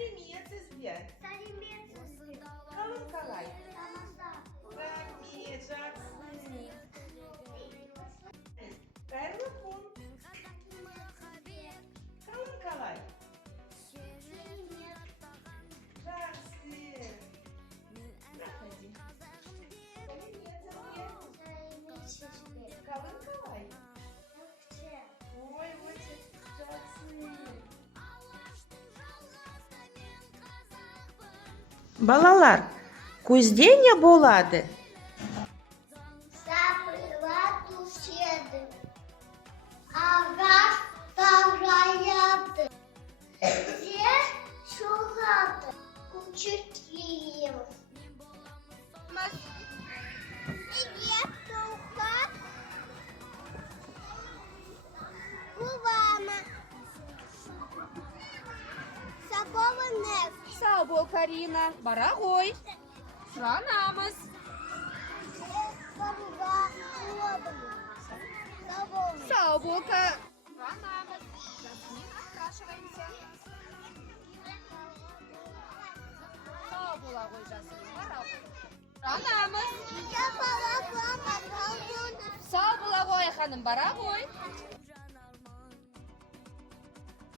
сәлеметсіз бе? Қалың қалай? Рахмет, жақсы. Қайырлы күн. Қалың қалай? Жақсы. Проходи. Сәлеметсіз бе? Қалың қалай? Ой, өте жақсы. Балалар, көзде не болады? Сапыла түседі, ағаш тараяды, жер шуғады, күшіктейміз. Егер тоқат кувама, сапованыз. Сау бол, Карина. Бара ғой. Сұранамыз. Сау бол, Сұранамыз. Жасмин, спрашиваемся. Сау бола ғой, Жасмин. Бара ғой. Сұранамыз. Сау бола ғой, ханым. Бара ғой.